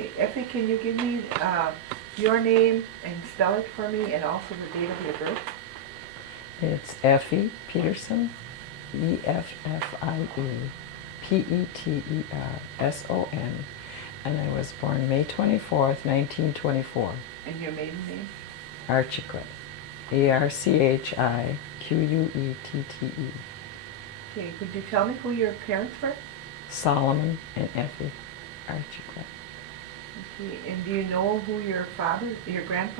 Okay, Effie, can you give me your name and spell it for me, and also the date of your birth? It's Effie Peterson, Effie Peterson, and I was born May 24th, 1924. And your maiden name? Archiquette, Archiquette. Okay, could you tell me who your parents were? Solomon and Effie Archiquette. Okay, and do you know who your father's parents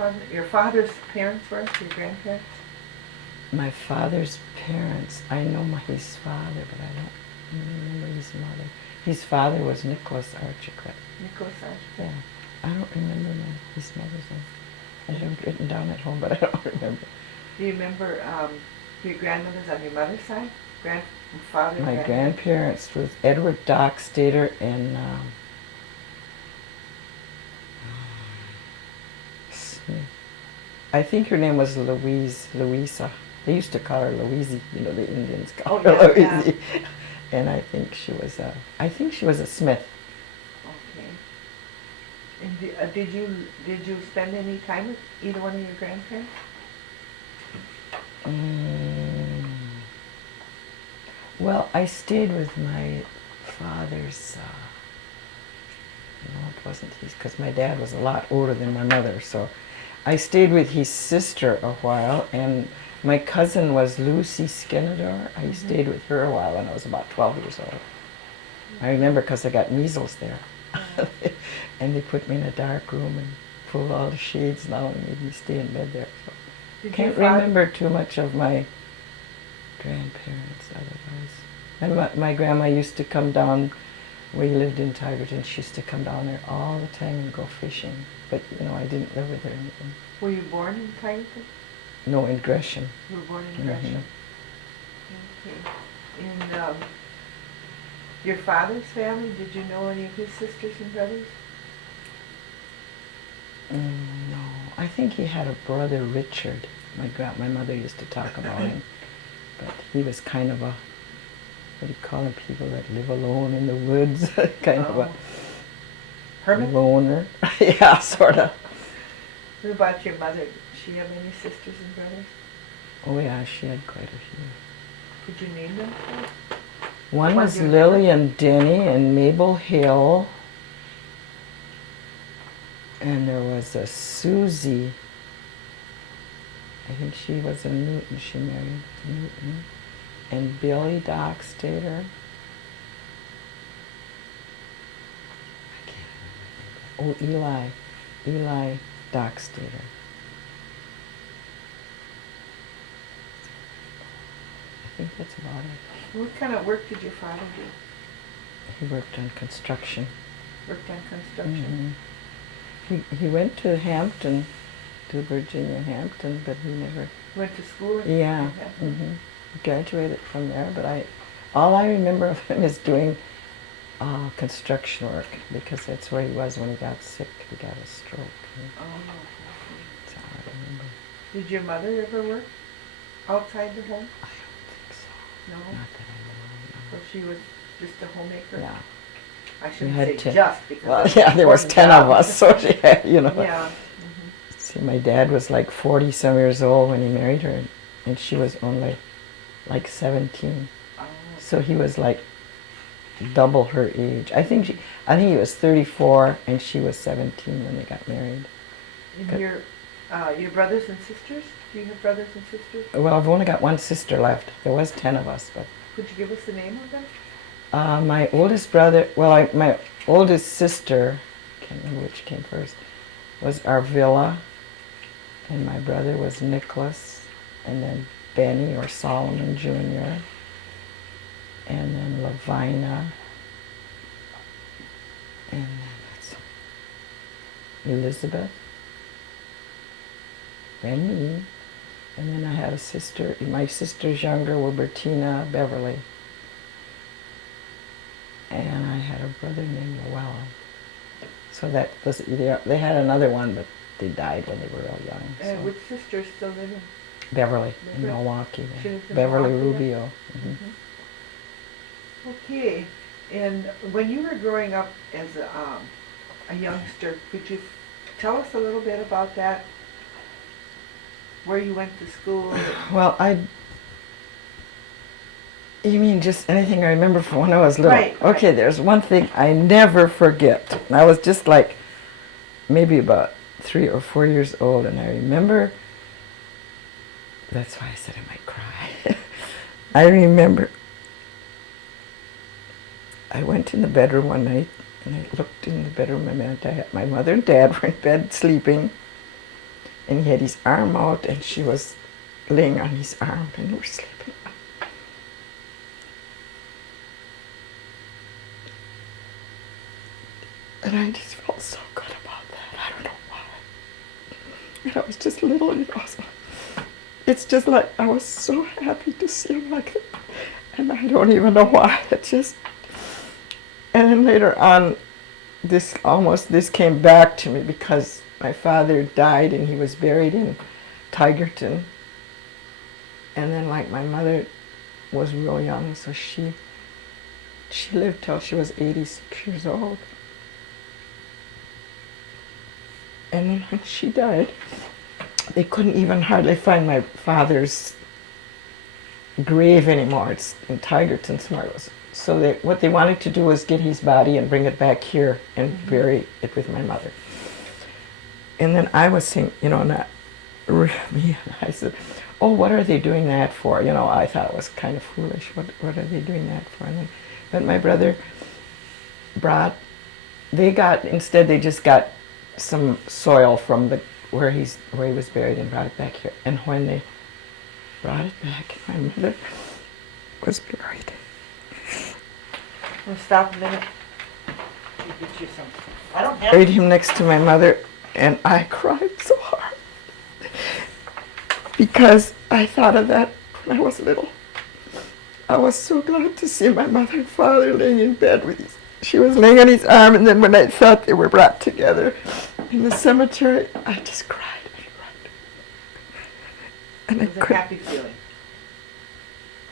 were, your grandparents? My father's parents, I know his father, but I don't remember his mother. His father was Nicholas Archiquette. Nicholas Archiquette? Yeah. I don't remember his mother's name. I have it written down at home, but I don't remember. Do you remember your grandmothers on your mother's side? Grandfather? My grandparents was Edward Dockstader and I think her name was Louisa. They used to call her Louisie, the Indians called her Louisie. Yeah. And I think she was a Smith. Okay. And did you spend any time with either one of your grandparents? Well, I stayed with my father's, no, it wasn't his, because my dad was a lot older than my mother, so I stayed with his sister a while, and my cousin was Lucy Skinador. I stayed with her a while when I was about 12 years old. I remember because I got measles there. And they put me in a dark room and pulled all the shades down and made me stay in bed there. So can't remember too much of my grandparents otherwise. My grandma used to come down, we lived in Tigerton, she used to come down there all the time and go fishing. But, I didn't live with her or anything. Were you born in Tigerton? No, in Gresham. You were born in Gresham. Okay. And your father's family, did you know any of his sisters and brothers? No. I think he had a brother, Richard. My mother used to talk about him. But he was kind of a, what do you call them, people that live alone in the woods? Kind of a hermit? Loner. Yeah, sort of. What about your mother? Did she have any sisters and brothers? Oh yeah, she had quite a few. Could you name them? One was Lily and Denny and Mabel Hill. And there was a Susie. I think she was a Newton. She married Newton. And Billy Dockstader. I can't remember. Oh, Eli Dockstader. I think that's about it. What kind of work did your father do? He worked on construction. Worked on construction? Mm-hmm. He went to Hampton, to Virginia Hampton, but he never... Went to school? Yeah. Mm-hmm. He graduated from there, but all I remember of him is doing construction work, because that's where he was when he got sick. He got a stroke. Oh, that's all I remember. Did your mother ever work outside the home? I don't think so. No? Not that I know. So she was just a homemaker? Yeah. I shouldn't say just, because... Well, yeah, there was 10 of us, so she had, Yeah. Mm-hmm. See, my dad was like 40-some years old when he married her, and she was only like 17. Oh. So he was like double her age. I think he was 34 and she was 17 when they got married. And your brothers and sisters? Do you have brothers and sisters? Well, I've only got one sister left. There was 10 of us, but... Could you give us the name of them? My oldest brother, my oldest sister, I can't remember which came first, was Arvilla, and my brother was Nicholas, and then Benny or Solomon Jr., and then Lavina, and that's Elizabeth, and me, and then I had a sister. My sisters younger were Bertina, Beverly, and I had a brother named Llewellyn. So that was, they had another one, but they died when they were real young. So. Which sister is still living? Beverly, in Milwaukee. In Beverly Milwaukee, Rubio. Mm-hmm. Mm-hmm. Okay, and when you were growing up as a a youngster. Could you tell us a little bit about that? Where you went to school? Well, you mean just anything I remember from when I was little? Right. Okay, there's one thing I never forget. And I was just like maybe about 3 or 4 years old, and I remember, that's why I said I might cry. I remember I went in the bedroom one night, and I looked in the bedroom, and my mother and dad were in bed sleeping, and he had his arm out, and she was laying on his arm, and we're sleeping. And I just felt so good about that. I don't know why. And I was just little, so it's just like I was so happy to see him like that. And I don't even know why. It just... And then later on, this came back to me because my father died and he was buried in Tigerton. And then like my mother was real young, so she lived till she was 86 years old. And then when she died, they couldn't even hardly find my father's grave anymore. It's in Tigerton somewhere. So what they wanted to do was get his body and bring it back here and bury it with my mother. And then I was saying, not really, I said, oh, what are they doing that for? I thought it was kind of foolish. What are they doing that for? But my brother instead they just got some soil from where he was buried and brought it back here. And when they brought it back, my mother was buried. Well, stop a minute. Get you some. I don't have. Buried him next to my mother, and I cried so hard because I thought of that when I was little. I was so glad to see my mother and father laying in bed with his. She was laying on his arm, and then when I thought they were brought together in the cemetery, I just cried and cried. And it was a happy feeling.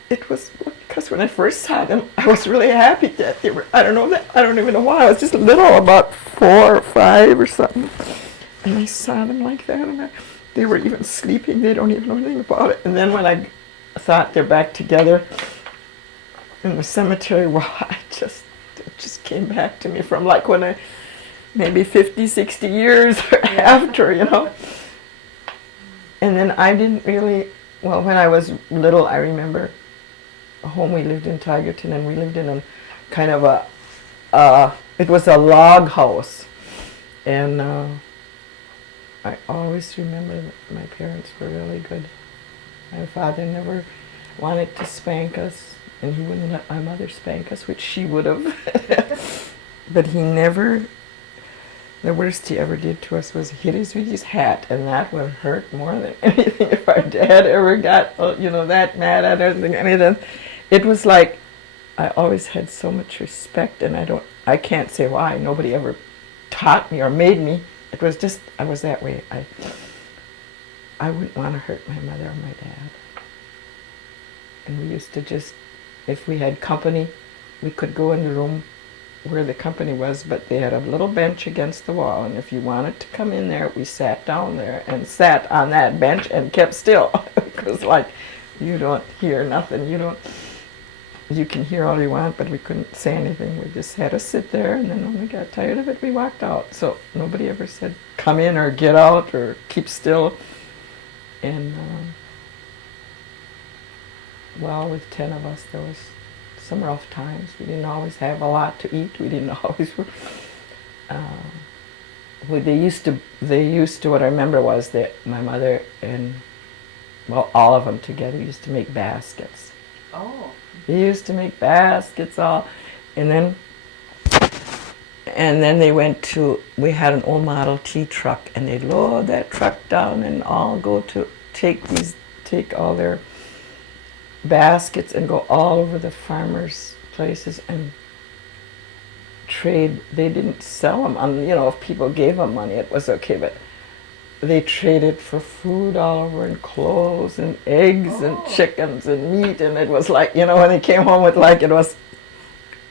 It was because when I first saw them, I was really happy that they were. I don't even know why. I was just little, about 4 or 5 or something, and I saw them like that, and they were even sleeping. They don't even know anything about it. And then when I thought they're back together in the cemetery, well, it just came back to me from like when I, maybe 50, 60 years after, And then I didn't really, when I was little, I remember a home we lived in Tigerton, and we lived in a kind of it was a log house. And I always remember that my parents were really good. My father never wanted to spank us, and he wouldn't let my mother spank us, which she would have. But he never, the worst he ever did to us was hit us with his hat, and that would hurt more than anything. If our dad ever got, that mad at anything. It was like, I always had so much respect, and I can't say why. Nobody ever taught me or made me. It was just, I was that way. I wouldn't want to hurt my mother or my dad. And we used to just, if we had company, we could go in the room where the company was, but they had a little bench against the wall, and if you wanted to come in there, we sat down there and sat on that bench and kept still. It was like, you don't hear nothing, you can hear all you want, but we couldn't say anything. We just had to sit there, and then when we got tired of it, we walked out. So nobody ever said, come in or get out or keep still. And with 10 of us, there was some rough times. We didn't always have a lot to eat. We didn't always. They used to. What I remember was that my mother and all of them together used to make baskets. Oh. They used to make baskets all, and then they went to. We had an old Model T truck, and they'd load that truck down and all go to take all their baskets and go all over the farmers' places and trade. They didn't sell them on, if people gave them money, it was okay, but they traded for food all over, and clothes and eggs and chickens and meat, and it was like, when they came home with it was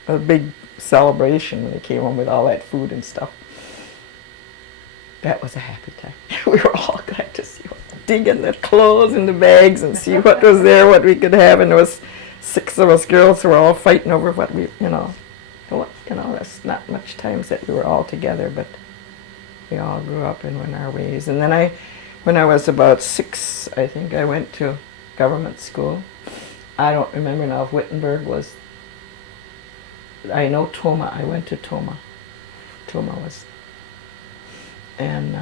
a big celebration when they came home with all that food and stuff. that was a happy time. We were all glad to see, dig in the clothes and the bags and see what was there, what we could have. And there was 6 of us girls who were all fighting over what we, that's not much times that we were all together, but we all grew up and went our ways. And then when I was about 6, I think I went to government school. I don't remember now if Wittenberg was, I know Toma, I went to Toma. Toma was, and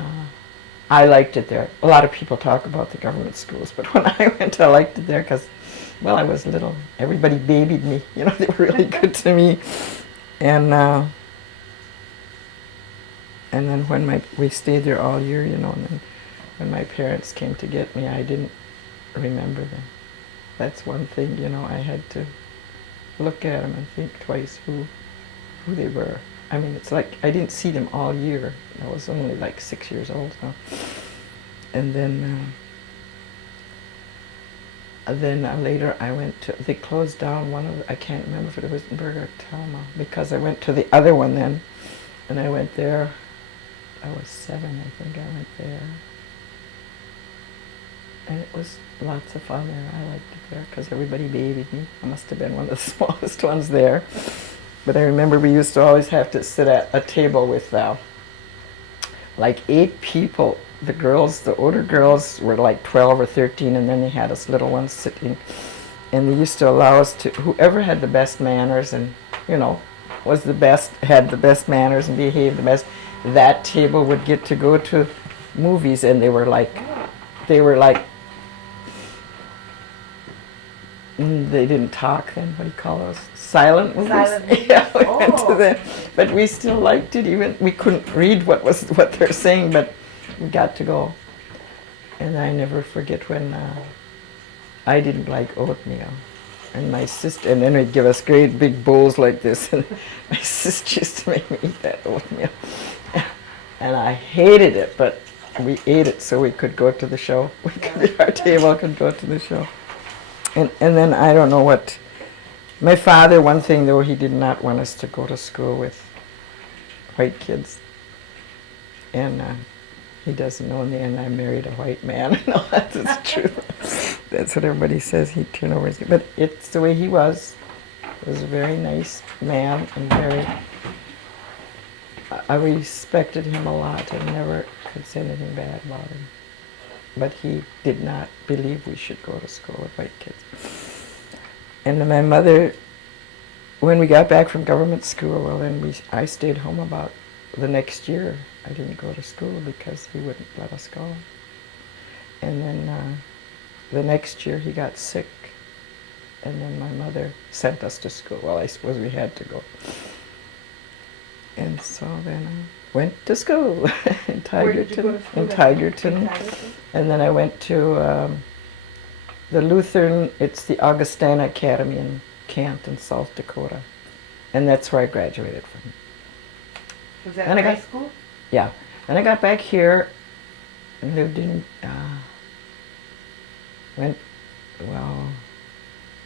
I liked it there. A lot of people talk about the government schools, but when I went, I liked it there because, well, I was little. Everybody babied me. They were really good to me. And then when we stayed there all year, and then when my parents came to get me, I didn't remember them. That's one thing, I had to look at them and think twice who they were. I mean, it's like I didn't see them all year. I was only like 6 years old. So. And then later I went to, they closed down one of, I can't remember if it was Wittenberg or Thelma, because I went to the other one then, and I went there, I was 7, I think I went there. And it was lots of fun there. I liked it there because everybody babied me. I must have been one of the smallest ones there. But I remember we used to always have to sit at a table with like 8 people. The girls, the older girls were like 12 or 13, and then they had us little ones sitting. And they used to allow us to, whoever had the best manners and, was the best, had the best manners and behaved the best, that table would get to go to movies. And they were like, they didn't talk then. What do you call those? Silent movies. Silent movies. Yeah, we went to them, but we still liked it. Even we couldn't read what they're saying, but we got to go. And I never forget when I didn't like oatmeal, and my sister, and then they'd give us great big bowls like this, and my sister used to make me eat that oatmeal, and I hated it, but we ate it so we could go to the show. Our table could go to the show. And then I don't know what, my father, one thing though, he did not want us to go to school with white kids. And he doesn't know in the end I married a white man. No, that's true. That's what everybody says, he'd turn over his, but it's the way he was. He was a very nice man and I respected him a lot and never could say anything bad about him. But he did not believe we should go to school with white kids. And then my mother, when we got back from government school, well then I stayed home about the next year. I didn't go to school because he wouldn't let us go. And then the next year he got sick, and then my mother sent us to school. Well, I suppose we had to go. And so then I went to school in Tigerton. In Tigerton. And then I went to the Lutheran, it's the Augustana Academy in Canton, South Dakota. And that's where I graduated from. Was that high school? Yeah. And I got back here and lived in, I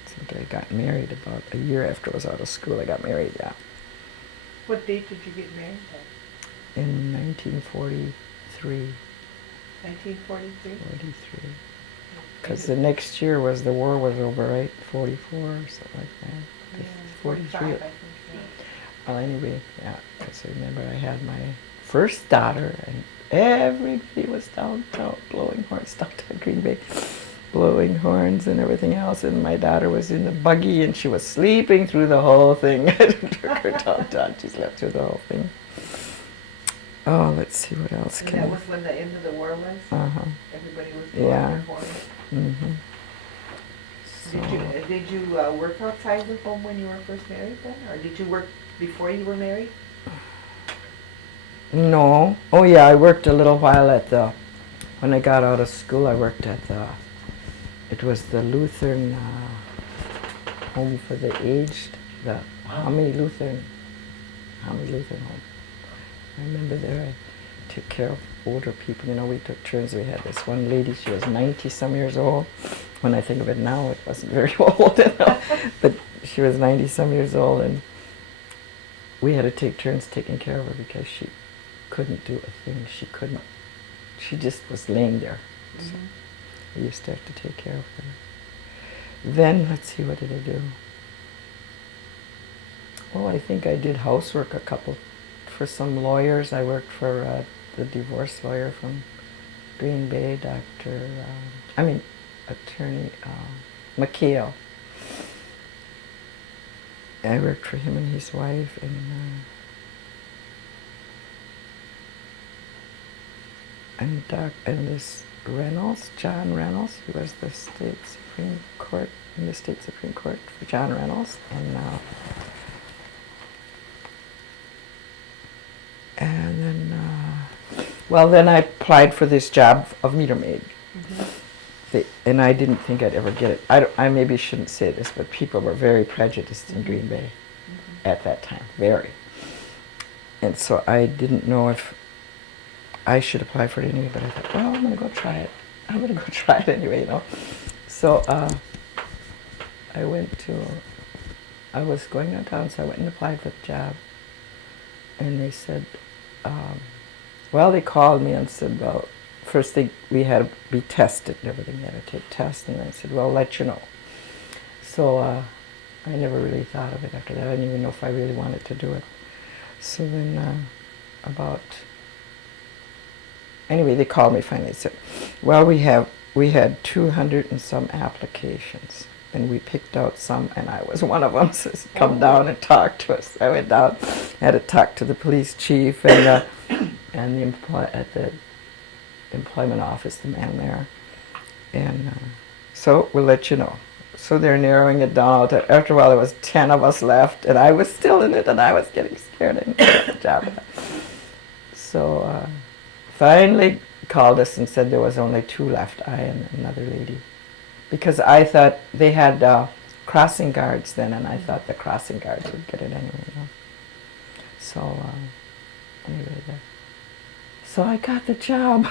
think I got married about a year after I was out of school. I got married, yeah. What date did you get married at? In 1943. 1943? 43. Because the next year was, the war was over, right? 44 or something like that. Yeah, 43. 45, I think, yeah. Well, anyway, yeah, because I remember I had my first daughter, and everybody was downtown blowing horns, downtown Green Bay, blowing horns and everything else, and my daughter was in the buggy, and she was sleeping through the whole thing. I took her downtown, she slept through the whole thing. Oh, let's see what else And that was when the end of the war was? Uh-huh. Everybody was blowing their horns? Mm-hmm. So, Did you work outside the home when you were first married then? Or did you work before you were married? no. Oh yeah, I worked a little while at when I got out of school, I worked at it was the Lutheran home for the aged, how many Lutheran homes? I remember there I took care of older people. We took turns. We had this one lady, she was 90-some years old. When I think of it now, it wasn't very old, but she was 90-some years old, and we had to take turns taking care of her because couldn't do a thing. She couldn't. She just was laying there. So we used to have to take care of her. Then, let's see, what did I do? Oh, I think I did housework for some lawyers. I worked for the divorce lawyer from Green Bay, Attorney McHale. I worked for him and his wife, and this Reynolds, John Reynolds, he was the state Supreme Court, in the state Supreme Court for John Reynolds, then I applied for this job of meter maid. And I didn't think I'd ever get it. I maybe shouldn't say this, but people were very prejudiced in Green Bay at that time, very. And so I didn't know if I should apply for it anyway, but I thought, well, I'm going to go try it. I'm going to go try it anyway, So I was going downtown, so I went and applied for the job. And they said, they called me and said, well, first we had to be tested and everything. We had to take tests, and I said, well, I'll let you know. So I never really thought of it after that. I didn't even know if I really wanted to do it. So then anyway, they called me finally and said, well, we had 200 and some applications, and we picked out some, and I was one of them. So come down and talk to us. I went down, had to talk to the police chief and at the employment office, the man there, and so we'll let you know. So they're narrowing it down. After a while, there was 10 of us left, and I was still in it, and I was getting scared. I didn't get the job. So finally called us and said there was only 2 left, I and another lady, because I thought they had crossing guards then, and I thought the crossing guards would get it anyway. So anyway, so I got the job.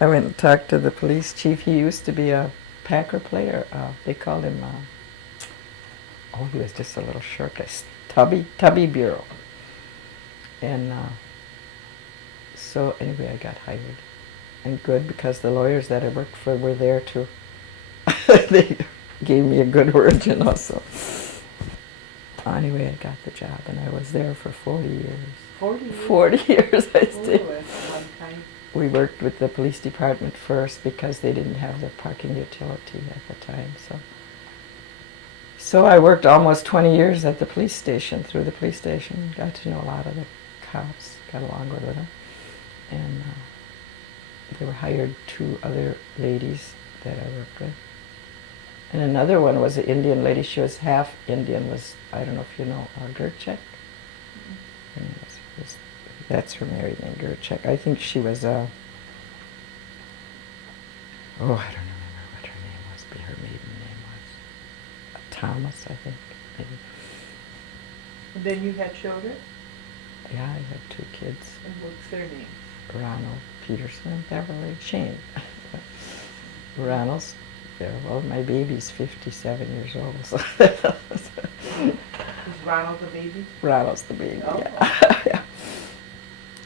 I went and talked to the police chief. He used to be a Packer player. They called him, he was just a little short guy, Tubby Bureau. And so anyway, I got hired. And good, because the lawyers that I worked for were there too. They gave me a good word, so. Anyway, I got the job, and I was there for 40 years. 40 years? 40 years I stayed. That's a long time. We worked with the police department first because they didn't have the parking utility at the time. So I worked almost 20 years at the police station, through the police station. Got to know a lot of the cops, got along with them. And they were hired 2 other ladies that I worked with. And another one was an Indian lady. She was half Indian, I don't know if you know, Gerchek. That's her married name, Gerchek. I think she was I don't remember what her name was, but her maiden name was Thomas, I think, maybe. And then you had children? Yeah, I had 2 kids. And what's their names? Ronald, Peterson, and Beverly, Shane. Ronald's, my baby's 57 years old. So Is Ronald the baby? Ronald's the baby, Oh. Yeah.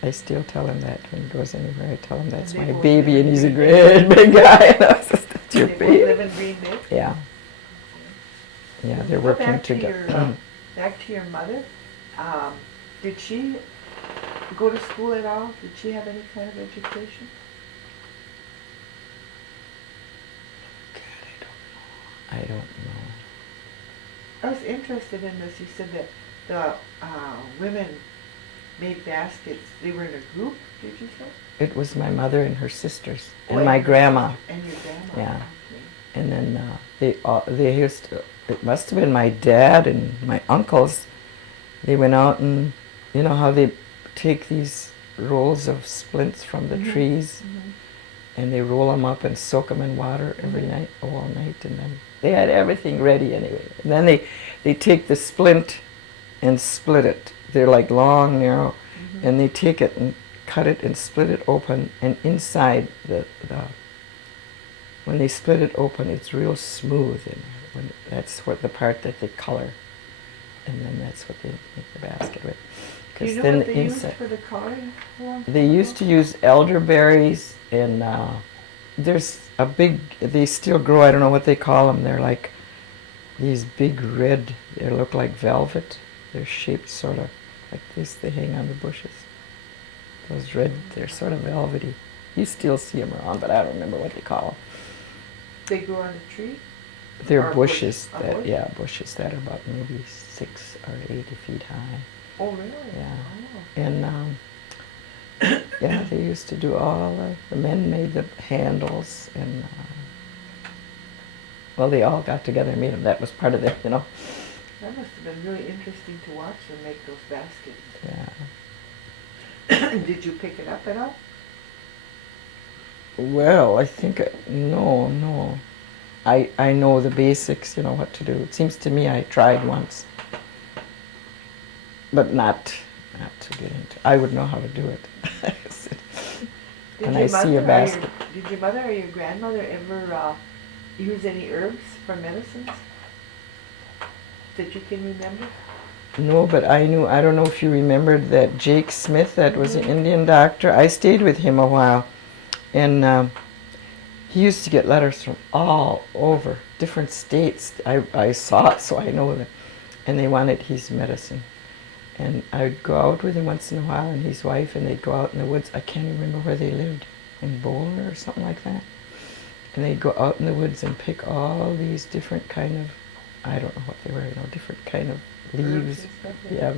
I still tell him that when he goes anywhere. I tell him that's my both baby, live and in he's a Green great big guy. That's your They both baby. live in Green Bay? Yeah. Yeah, they're Go working back to together. back to your mother. Did she go to school at all? Did she have any kind of education? God, I don't know. I was interested in this. You said that the women made baskets. They were in a group, did you say? It was my mother and her sisters, and Oh, my your grandma. sister and your grandma. Yeah. Okay. And then they used to, it must have been my dad and my uncles. They went out, and you know how they take these rolls of splints from the trees, and they roll them up and soak them in water every night, all night, and then they had everything ready anyway. And then they take the splint and split it. They're like long, narrow, and they take it and cut it and split it open, and inside when they split it open, it's real smooth, and that's what the part that they color, and then that's what they make the basket with. Do you because know then what the they used insect. for the coloring? They used to use elderberries, and there's a big. They still grow. I don't know what they call them. They're like these big red. They look like velvet. They're shaped sort of like this. They hang on the bushes. Those red. They're sort of velvety. You still see them around, but I don't remember what they call them. They grow on a tree? They're Or bushes. bush? That yeah, bushes that are about maybe 6 or 8 feet high. Oh, really? Yeah. Oh. And yeah, they used to do all the men made the handles, and well, they all got together and made them. That was part of it, you know. That must have been really interesting to watch them make those baskets. Yeah. Did you pick it up at all? Well, I think no. I know the basics, you know what to do. It seems to me I tried once, but not to get into. I would know how to do it. And I see a basket. Did your mother or your grandmother ever use any herbs for medicines that you can remember? No, but I knew. I don't know if you remembered that Jake Smith, that was an Indian doctor. I stayed with him a while, and he used to get letters from all over, different states. I saw it, so I know that. And they wanted his medicine. And I would go out with him once in a while, and his wife, and they'd go out in the woods. I can't remember where they lived, in Boulder or something like that. And they'd go out in the woods and pick all these different kind of, I don't know what they were, you know, different kind of leaves, yeah,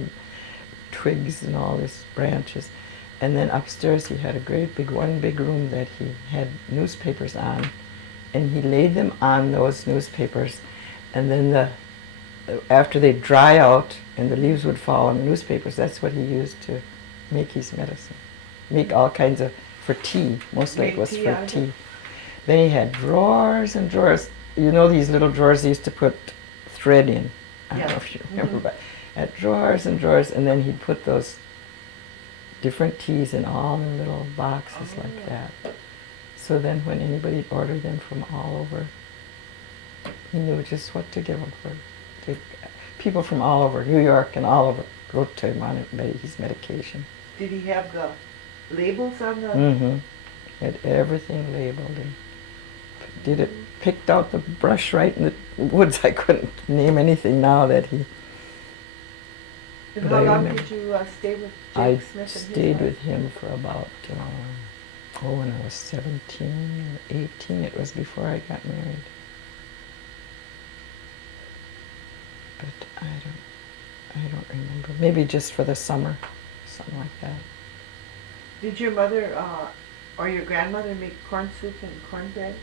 twigs and all these branches. And then upstairs he had a great big, one big room that he had newspapers on, and he laid them on those newspapers, and then after they dry out and the leaves would fall on the newspapers, that's what he used to make his medicine. Make all kinds of, for tea, mostly it was for tea. Then he had drawers and drawers. You know these little drawers they used to put thread in? I don't know if you remember, but had drawers and drawers, and then he'd put those different teas in all the little boxes like that. So then when anybody ordered them from all over, he knew just what to give them for. People from all over, New York and all over, wrote to him on his medication. Did he have the labels on the... Mm-hmm. Had everything labeled, and picked out the brush right in the woods. I couldn't name anything now that he... And how long did you stay with Jake Smith? I stayed with him for about, when I was 17 or 18. It was before I got married. But I don't remember. Maybe just for the summer, something like that. Did your mother or your grandmother make corn soup and cornbread?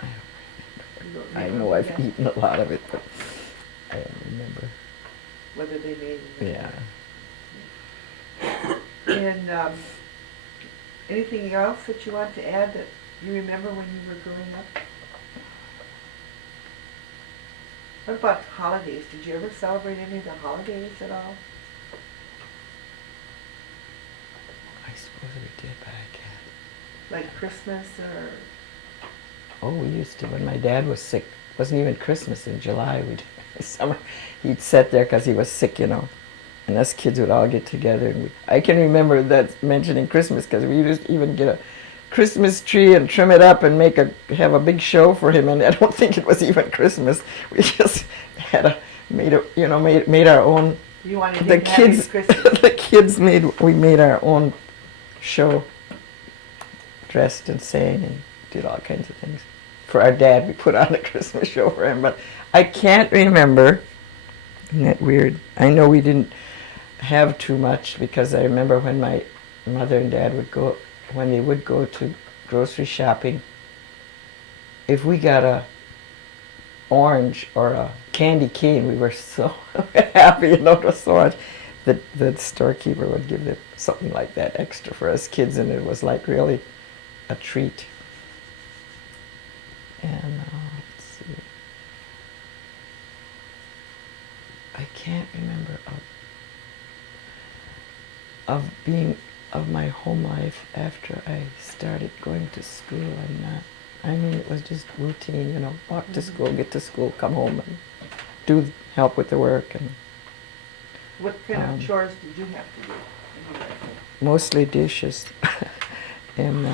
I don't remember. I know I've eaten a lot of it, but I don't remember. Whether they made it. Yeah. And anything else that you want to add that you remember when you were growing up? What about holidays? Did you ever celebrate any of the holidays at all? I suppose we did, but I can't. Like Christmas or... Oh, we used to. When my dad was sick, it wasn't even Christmas in July. Summer, he'd sit there because he was sick, and us kids would all get together. And I can remember that mentioning Christmas because we used to even get a Christmas tree and trim it up and have a big show for him. And I don't think it was even Christmas. We just made our own. You wanted the kids. The kids we made our own show, dressed and sang and did all kinds of things. For our dad, we put on a Christmas show for him, but I can't remember. Isn't that weird? I know we didn't have too much because I remember when my mother and dad when they would go to grocery shopping, if we got a orange or a candy cane, we were so happy, it was so much. The storekeeper would give them something like that extra for us kids, and it was like really a treat. And let's see. I can't remember of my home life after I started going to school. I'm not I mean, it was just routine, you know, walk to school, get to school, come home, and help with the work, and What kind of chores did you have to do? mostly dishes, and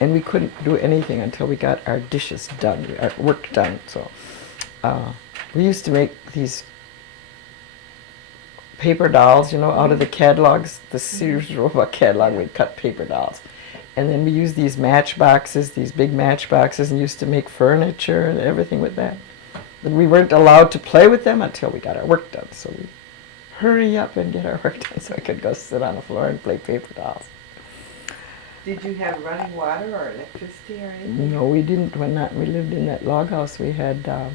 we couldn't do anything until we got our dishes done, our work done. So we used to make these paper dolls, you know, out of the catalogs, the Sears Roebuck catalog. We'd cut paper dolls. And then we used these matchboxes, these big matchboxes, and used to make furniture and everything with that. But we weren't allowed to play with them until we got our work done. So we hurry up and get our work done so I could go sit on the floor and play paper dolls. Did you have running water or electricity or anything? No, we didn't. When we lived in that log house, we had a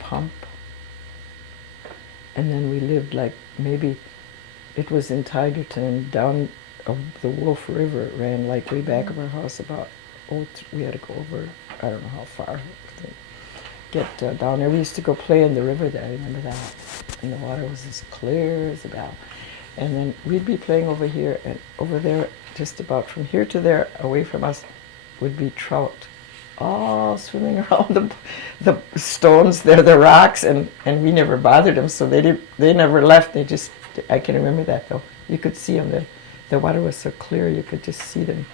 pump. And then we lived like maybe, it was in Tigerton, and down the Wolf River. It ran like way back of our house about, we had to go over, I don't know how far to get down there. We used to go play in the river there, I remember that. And the water was as clear as a bell. And then we'd be playing over here, and over there, just about from here to there, away from us, would be trout, all swimming around the stones there, the rocks, and we never bothered them, so they never left. They just, I can remember that though. You could see them. The water was so clear, you could just see them.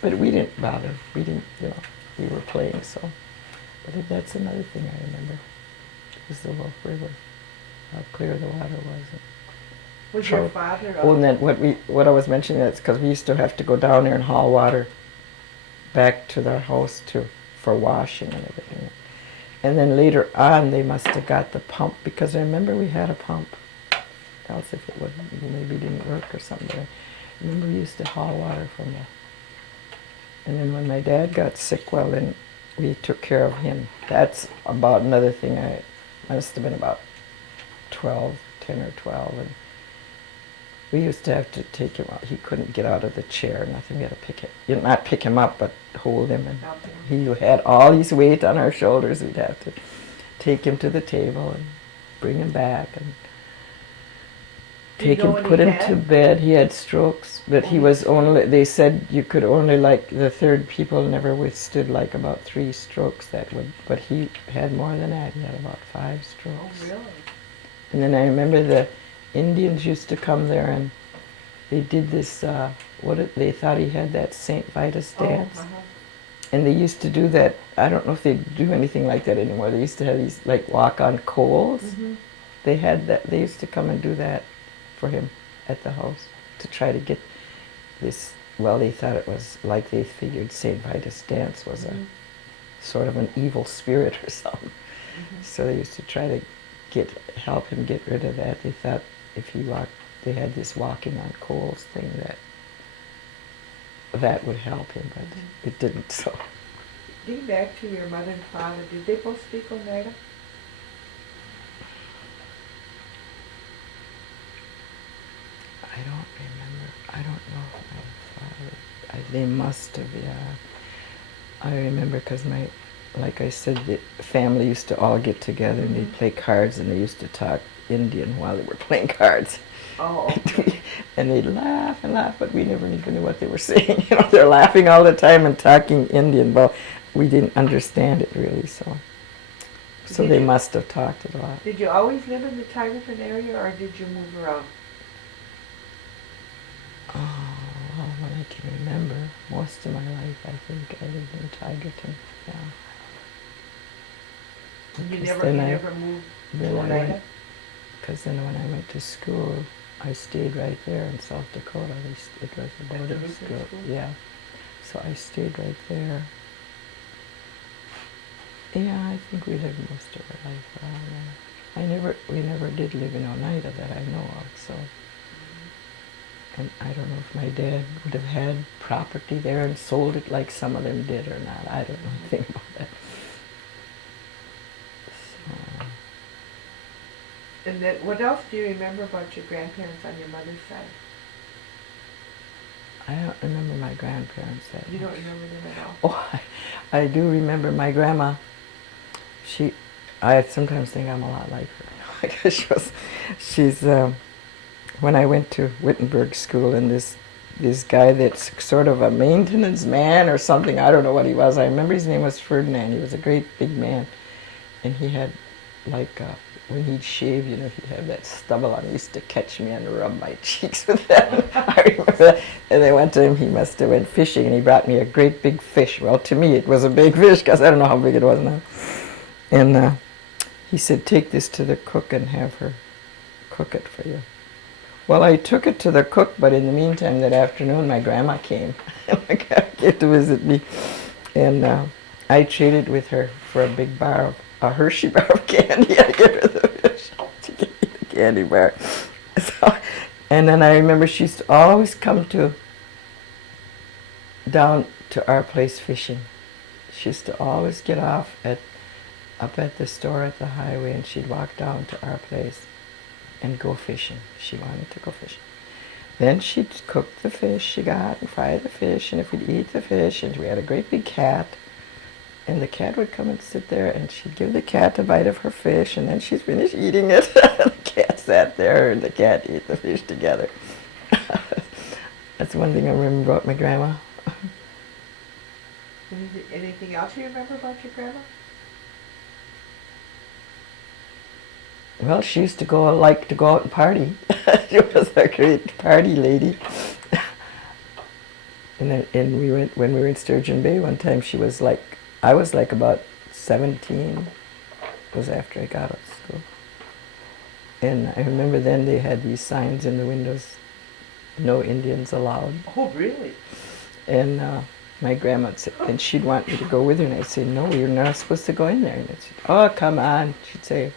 But we didn't bother. We didn't, you know, we were playing, so. But that's another thing I remember, was the Wolf River, how clear the water was. Was your father? Oh, and then what I was mentioning, that's because we used to have to go down there and haul water back to their house for washing and everything. And then later on, they must have got the pump, because I remember we had a pump. Else if it would maybe didn't work or something. But I remember we used to haul water from there. And then when my dad got sick, well, then we took care of him. That's about another thing. I must have been about 10 or 12, and we used to have to take him out. He couldn't get out of the chair, nothing. We had to not pick him up, but hold him. And he had all his weight on our shoulders. We'd have to take him to the table and bring him back and put him to bed. He had strokes, but he was only, they said you could only, like, the third people never withstood like about 3 strokes but he had more than that. He had about 5 strokes. Oh, really? And then I remember the Indians used to come there, and they did this, they thought he had that St. Vitus dance. Oh, uh-huh. And they used to do that. I don't know if they do anything like that anymore. They used to have these, like, walk on coals. Mm-hmm. They had that. They used to come and do that for him at the house to try to get this. Well, they thought it was like, they figured St. Vitus dance was a sort of an evil spirit or something. Mm-hmm. So they used to try to help him get rid of that. They thought if he walked, they had this walking on coals thing that would help him, but it didn't. So. Getting back to your mother and father, did they both speak Oneida? I don't remember. I don't know if my father. They must have, yeah. I remember because like I said, the family used to all get together and they'd play cards, and they used to talk Indian while they were playing cards. Oh. And they'd laugh and laugh, but we never even knew what they were saying. You know, they're laughing all the time and talking Indian. Well, we didn't understand it really, so they must have talked it a lot. Did you always live in the Tigerton area, or did you move around? Oh, well, when I can remember, most of my life, I think I lived in Tigerton. Yeah. You never moved to Oneida? Because then when I went to school, I stayed right there in South Dakota. It was a boarding school. Yeah. So I stayed right there. Yeah, I think we lived most of our life around there. We never did live in Oneida that I know of, so. And I don't know if my dad would have had property there and sold it like some of them did or not. I don't know anything about that. So. And then, what else do you remember about your grandparents on your mother's side? I don't remember my grandparents that You much. don't remember them at all? Oh, I do remember my grandma. I sometimes think I'm a lot like her. Because she's, when I went to Wittenberg school in this this guy that's sort of a maintenance man or something. I don't know what he was. I remember his name was Ferdinand. He was a great big man. And he had, like, when he'd shave, he'd have that stubble on. He used to catch me and rub my cheeks with that. I remember that. And I went to him. He must have went fishing, and he brought me a great big fish. Well, to me, it was a big fish, because I don't know how big it was now. And he said, take this to the cook and have her cook it for you. Well, I took it to the cook, but in the meantime, that afternoon, my grandma came. My grandma came to visit me, and I traded with her for a big bar of a Hershey bar of candy. I gave her the fish. She gave me the candy bar. So, and then I remember she used to always come down to our place fishing. She used to always get off up at the store at the highway, and she'd walk down to our place and go fishing. She wanted to go fishing. Then she'd cook the fish she got and fry the fish, and if we'd eat the fish, and we had a great big cat, and the cat would come and sit there, and she'd give the cat a bite of her fish, and then she'd finish eating it. The cat sat there, and the cat ate the fish together. That's one thing I remember about my grandma. Anything else you remember about your grandma? Well, she used to like to go out and party. She was a great party lady. And we went, when we were in Sturgeon Bay one time, I was like about 17. It was after I got out of school. And I remember then they had these signs in the windows, no Indians allowed. Oh, really? And my grandma would say, and she'd want me to go with her, and I'd say, no, you're not supposed to go in there. And she'd, oh, come on, she'd say.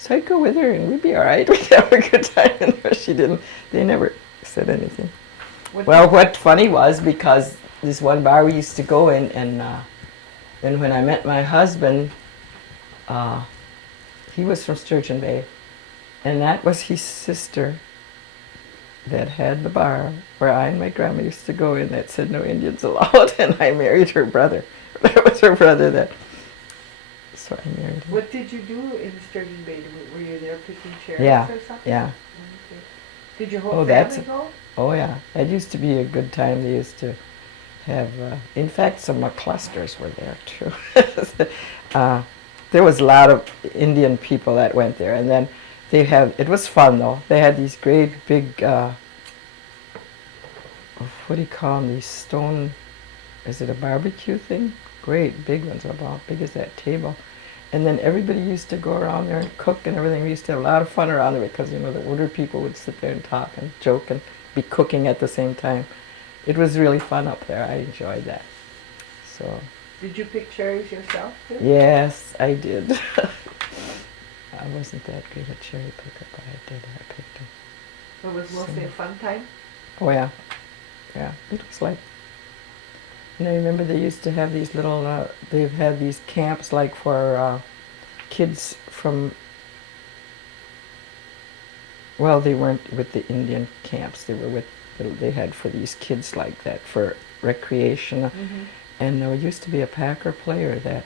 So I'd go with her, and we'd be all right. We'd have a good time. And she didn't. They never said anything. What funny was, because this one bar we used to go in, and then when I met my husband, he was from Sturgeon Bay, and that was his sister that had the bar where I and my grandma used to go in that said no Indians allowed, and I married her brother. That was her brother that. So I married him. What did you do in Sturgeon Bay? Were you there picking cherries or something? Yeah. Okay. Did your whole family go? Oh yeah, that used to be a good time. They used to have, in fact, some McLesters were there too. There was a lot of Indian people that went there, and then it was fun though. They had these great big, what do you call them, these stone, is it a barbecue thing? Great big ones, about big as that table. And then everybody used to go around there and cook and everything. We used to have a lot of fun around there because, the older people would sit there and talk and joke and be cooking at the same time. It was really fun up there. I enjoyed that. So. Did you pick cherries yourself too? Yes, I did. I wasn't that great a cherry picker, but I did. I picked them. So it was mostly a fun time? Oh yeah. Yeah, it was like, I remember they used to have these little, they've had these camps like for kids from, well, they weren't with the Indian camps, they were with, they had for these kids like that for recreation. Mm-hmm. And there used to be a Packer player that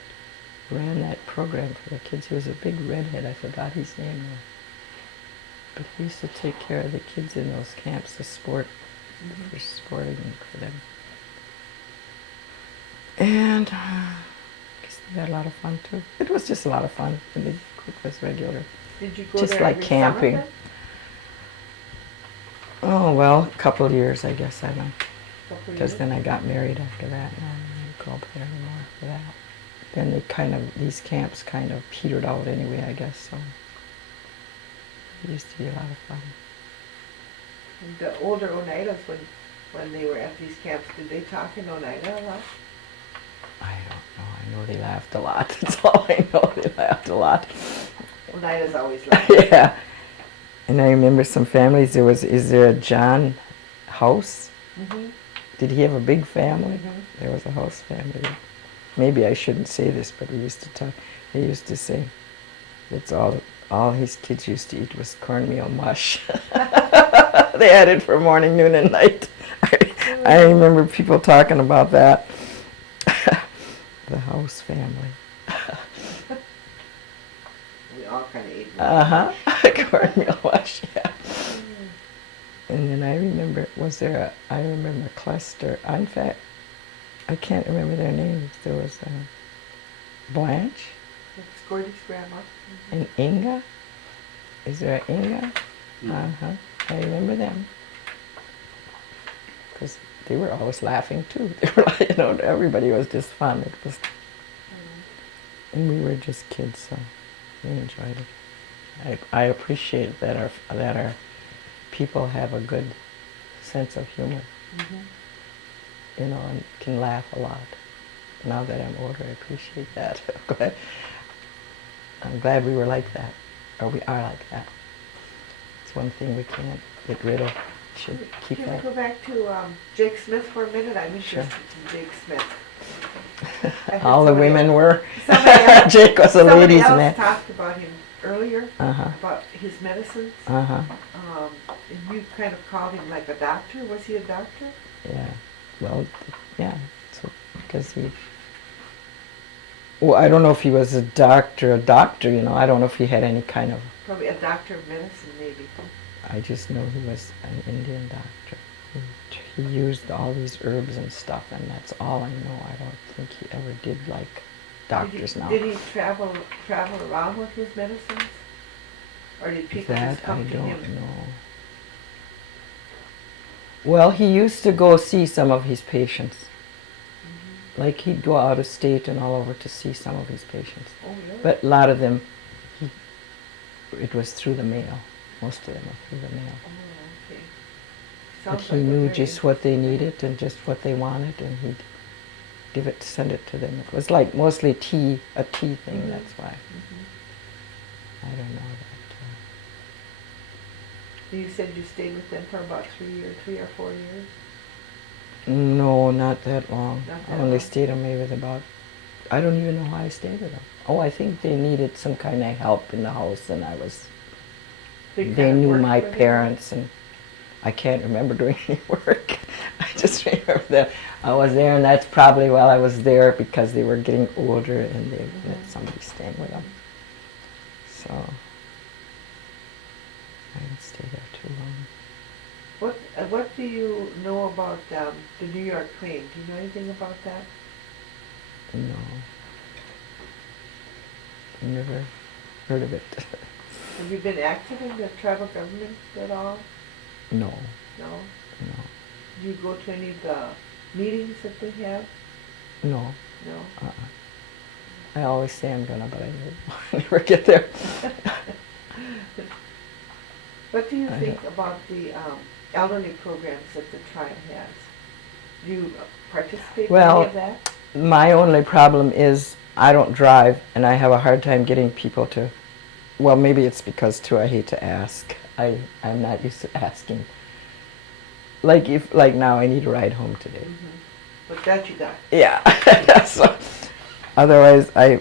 ran that program for the kids. He was a big redhead, I forgot his name now. But he used to take care of the kids in those camps, the sport, for sporting for them. And I guess they had a lot of fun too. It was just a lot of fun, and the cook was regular. Did you go just there like every camping? Summer, oh well, a couple of years, I guess I went. Because then I years? got married after that, and I didn't go up there anymore after that. Then these camps kind of petered out anyway, I guess. So it used to be a lot of fun. And the older Oneidas, when they were at these camps, did they talk in Oneida a lot? I don't know. I know they laughed a lot. That's all I know. They laughed a lot. Oneidas always laugh. Yeah. And I remember some families. Is there a John House? Mm-hmm. Did he have a big family? Mm-hmm. There was a House family. Maybe I shouldn't say this, but we used to talk. He used to say, "It's all his kids used to eat was cornmeal mush." They had it for morning, noon, and night. I remember people talking about that. The House family. We all kind of ate. Cornmeal mush, yeah. And then I remember remember, I remember McLesters. In fact, I can't remember their names. There was Blanche That's Gordy's grandma. and Inga. Is there an Inga? Mm. I remember them. Because they were always laughing too. They were like, everybody was just fun. It was, and we were just kids, so we enjoyed it. I appreciate that our people have a good sense of humor, and can laugh a lot. Now that I'm older, I appreciate that. I'm glad we were like that, or we are like that. It's one thing we can't get rid of. Should keep Can we that. go back to Jake Smith for a minute? I'm Sure. interested in Jake Smith. I heard All the somebody- women were. somebody else- Jake was a somebody ladies' else man. talked about him earlier, Uh-huh. about his medicines. Uh-huh. And you kind of called him like a doctor. Was he a doctor? Yeah. Well, yeah. So, because well, I don't know if he was a doctor. I don't know if he had any kind of. Probably a doctor of medicine, maybe. I just know he was an Indian doctor. He used all these herbs and stuff, and that's all I know. I don't think he ever did like doctors now. Did he travel around with his medicines? Or did people That just come I to him? don't know. Well, he used to go see some of his patients. Like he'd go out of state and all over to see some of his patients. Oh, really? But a lot of them, it was through the mail. Most of them were through the mail. Oh, okay. But Sounds he like a knew very just what they interesting man. needed and just what they wanted, and he'd send it to them. It was like mostly a tea thing. That's why. I don't know that. You said you stayed with them for about 3 or 4 years? No, not that long. Not I that only long. stayed with them maybe about. I don't even know how I stayed with them. Oh, I think they needed some kind of help in the house, and I was. Big They kind of knew work my for them? parents, and I can't remember doing any work. I just remember that I was there, and that's probably while I was there because they were getting older and they wanted somebody staying with them. So I didn't stay there too long. What do you know about the New York claim? Do you know anything about that? No, never heard of it. Have you been active in the tribal government at all? No, No? no, Do you go to any of the meetings that they have? no. No? I always say I'm gonna, but I never get there. What do you I think about the elderly programs that the tribe has? Do you participate in Well, any of that? My only problem is I don't drive, and I have a hard time getting people to. Well, maybe it's because too I hate to ask. I'm not used to asking. Like now I need a ride home today. But that you got. Yeah. So otherwise and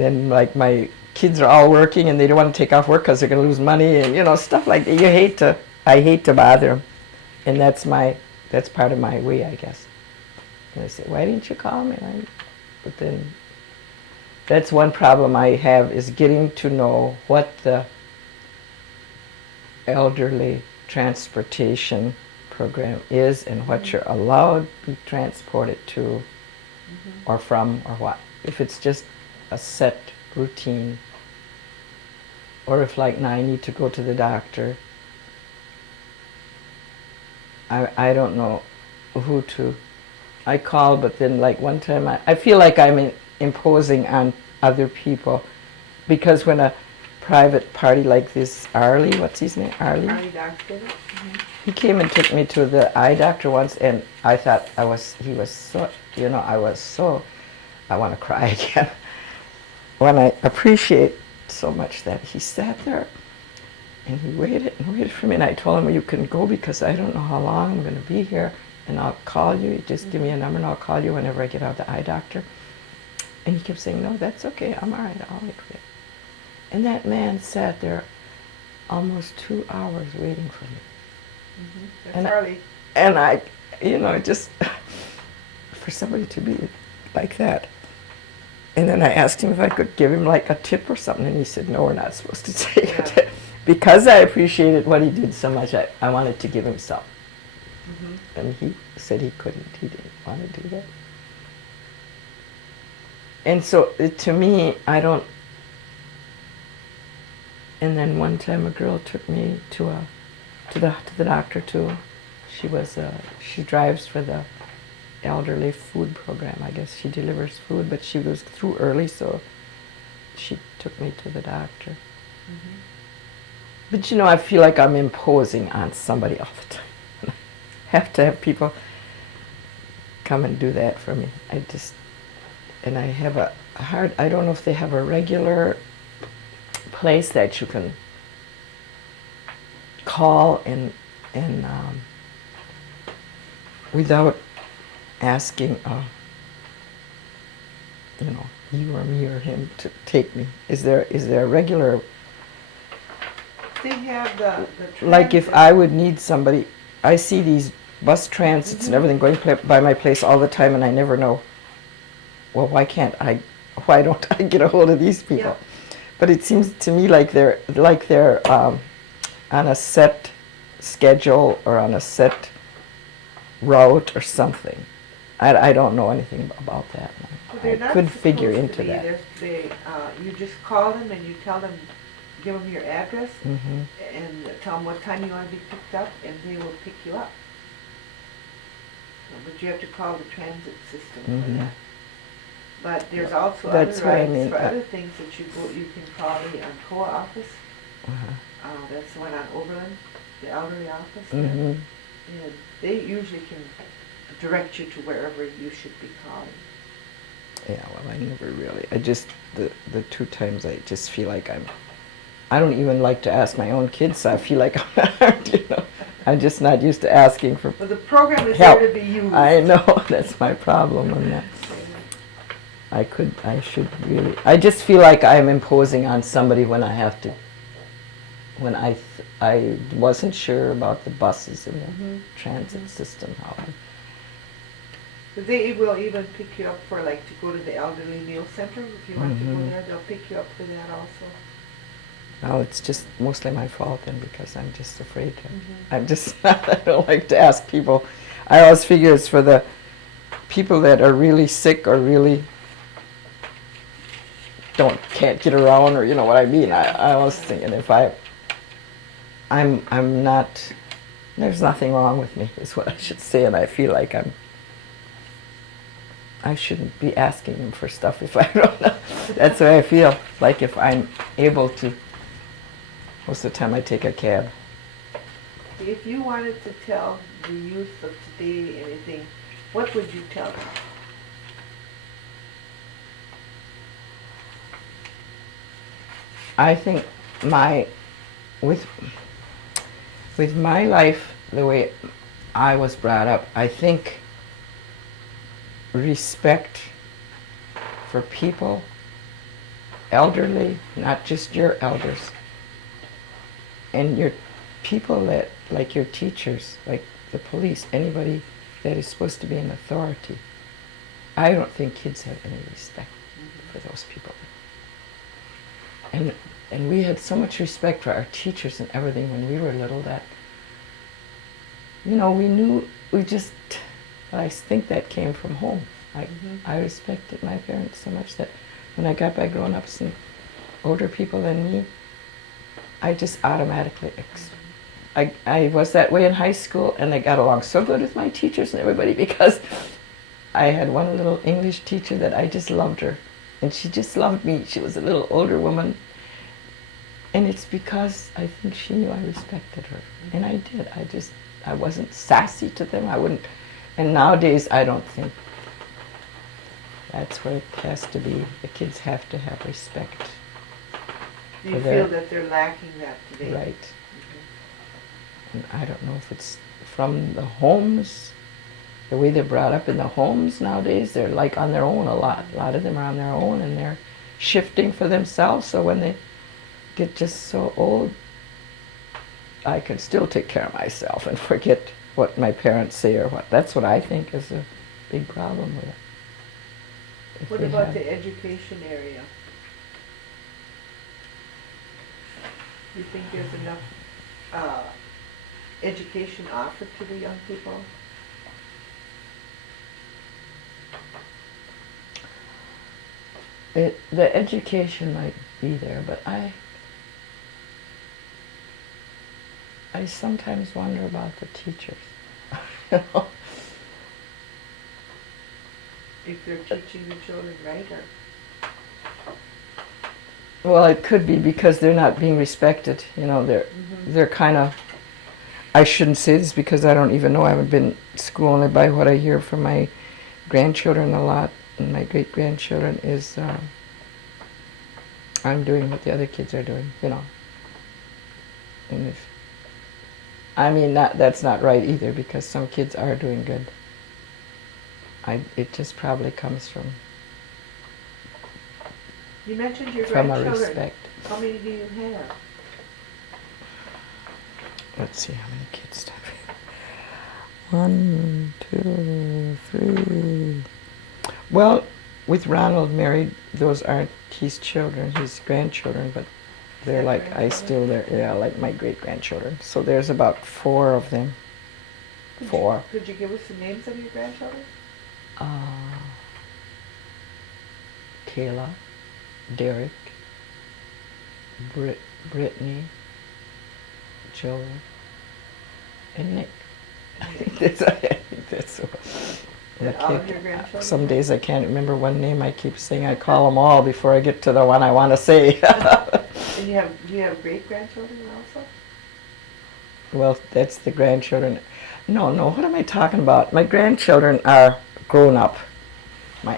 then like my kids are all working and they don't want to take off work because they're going to lose money and stuff like that. I hate to bother them, and that's part of my way, I guess. And I say, why didn't you call me? But then that's one problem I have is getting to know what the elderly transportation program is and what you're allowed to be transported to or from or what. If it's just a set routine, or if like now I need to go to the doctor, I don't know who to. I call, but then like one time I feel like I'm imposing on other people, because when a private party like this, Arlie, what's his name? Arlie? Arlie Docs did it? He came and took me to the eye doctor once, and I thought I want to cry again. When I appreciate so much that he sat there and he waited and waited for me, and I told him, well, you can go because I don't know how long I'm going to be here, and I'll call you. Just give me a number and I'll call you whenever I get out of the eye doctor. And he kept saying, no, that's okay. I'm all right. I'll wait for you. And that man sat there almost 2 hours waiting for me. That's And Arlie. And I, just for somebody to be like that. And then I asked him if I could give him like a tip or something, and he said, no, we're not supposed to take a tip. Because I appreciated what he did so much, I wanted to give him some. Mm-hmm. And he said he couldn't. He didn't want to do that. And so to me, I don't. And then one time a girl took me to the doctor too. She drives for the elderly food program. I guess she delivers food, but she was through early, so she took me to the doctor. Mm-hmm. But I feel like I'm imposing on somebody all the time. I have to have people come and do that for me. And I have I don't know if they have a regular place that you can call and without asking, you or me or him to take me. Is there a regular? They have the Like if transit. I would need somebody, I see these bus transits and everything going by my place all the time, and I never know. Well, why don't I get a hold of these people? Yeah. But it seems to me like they're on a set schedule or on a set route or something. I don't know anything about that. Well, they're I not could figure supposed to into be. that. You just call them and you tell them, give them your address Mm-hmm. and tell them what time you want to be picked up, and they will pick you up. But you have to call the transit system for Mhm. that. But there's also That's other what I rights mean. for other things that you can call the COA office. Uh-huh. That's the one on Oberlin, the elderly office. there. Mm-hmm. And they usually can direct you to wherever you should be calling. Yeah, well, I never really. I just the two times I just feel like I don't even like to ask my own kids. So I feel like I'm just not used to asking for Well, the program is help. there to be used. I know that's my problem, and I should really. I just feel like I'm imposing on somebody when I have to. When I wasn't sure about the buses and the transit system, how. But they will even pick you up for to go to the elderly meal center. If you want to go there, they'll pick you up for that also. Well, it's just mostly my fault then because I'm just afraid to. I'm just I don't like to ask people. I always figure it's for the people that are really sick or really can't get around, or you know what I mean. I was thinking if I'm not. There's nothing wrong with me, is what I should say, and I feel like I shouldn't be asking them for stuff if I don't know. That's the way I feel. Like if I'm able to. Most of the time I take a cab. If you wanted to tell the youth of today anything, what would you tell them? I think with my life, the way I was brought up, I think respect for people, elderly, not just your elders, and your people that, like your teachers, like the police, anybody that is supposed to be an authority. I don't think kids have any respect for those people. And we had so much respect for our teachers and everything when we were little that, I think that came from home. I respected my parents so much that when I got by grown-ups and older people than me, I just automatically, I was that way in high school, and I got along so good with my teachers and everybody because I had one little English teacher that I just loved her, and she just loved me. She was a little older woman, and it's because I think she knew I respected her, and I did. I wasn't sassy to them. I wouldn't, and nowadays I don't think that's where it has to be. The kids have to have respect. Do you feel that they're lacking that today? Right. And I don't know if it's from the homes, the way they're brought up in the homes nowadays. They're like on their own a lot. A lot of them are on their own, and they're shifting for themselves. So when they get just so old, I can still take care of myself and forget what my parents say or what. That's what I think is a big problem with it. What about the education area? Do you think there's enough education offered to the young people? The education might be there, but I sometimes wonder about the teachers. You know? If they're teaching the children right, or Well, it could be because they're not being respected. You know, they're kind of. I shouldn't say this because I don't even know. I haven't been to school. Only by what I hear from my grandchildren a lot and my great grandchildren is I'm doing what the other kids are doing. You know, and if I mean that's not right either because some kids are doing good. It just probably comes from you mentioned your from a grandchildren. respect. How many do you have? Let's see how many kids do I have. 1, 2, 3. Well, with Ronald married, those aren't his children, his grandchildren, but they're like like my great grandchildren. So there's about 4 of them. Could you give us the names of your grandchildren? Kayla, Derek, Brittany, Joe, and Nick. I think that's All of your grandchildren? Some days I can't remember one name. I keep saying I call them all before I get to the one I want to say. And you have great grandchildren also? Well, that's the grandchildren. No, what am I talking about? My grandchildren are grown up.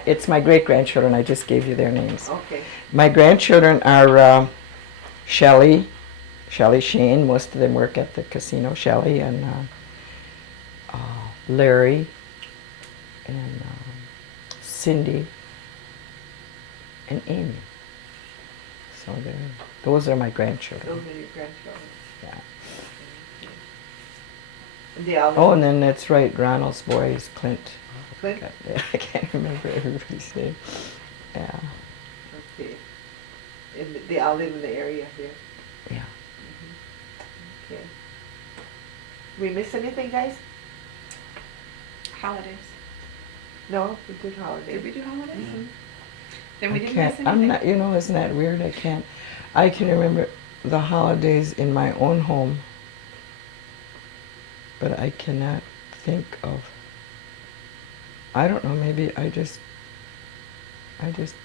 It's my great grandchildren. I just gave you their names. Okay. My grandchildren are Shelley Shane. Most of them work at the casino. Shelley and Larry and Cindy and Amy. So those are my grandchildren. Those are your grandchildren. Yeah. And they all Oh, and then that's right. Ronald's boy is Clint. Clint? I can't remember everybody's name. Yeah. Okay. And they all live in the area here? Yeah. Okay. We miss anything, guys? Holidays. No, we did holidays. Did we do holidays? Mm-hmm. Then we I didn't can't. miss anything. I'm not. You know, isn't that weird? I can remember the holidays in my own home, but I cannot think of. I don't know. Maybe I just.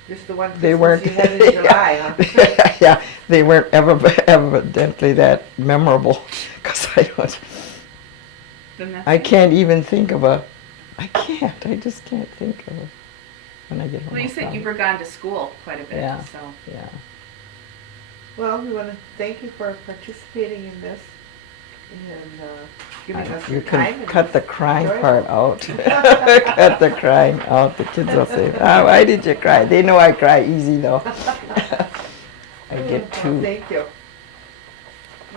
Just the one They Christmas weren't. you had in July, huh? Yeah, they weren't evidently that memorable, because I don't. Then that's I can't even think of a. I can't. I just can't think of it when I get home. Well, you said you were gone to school quite a bit, Yeah. so. Yeah. Well, we want to thank you for participating in this and giving us You your time. can and cut the crying enjoy it. part out. Cut the crying out. The kids will say, why did you cry? They know I cry easy though. I get Oh, too. thank you.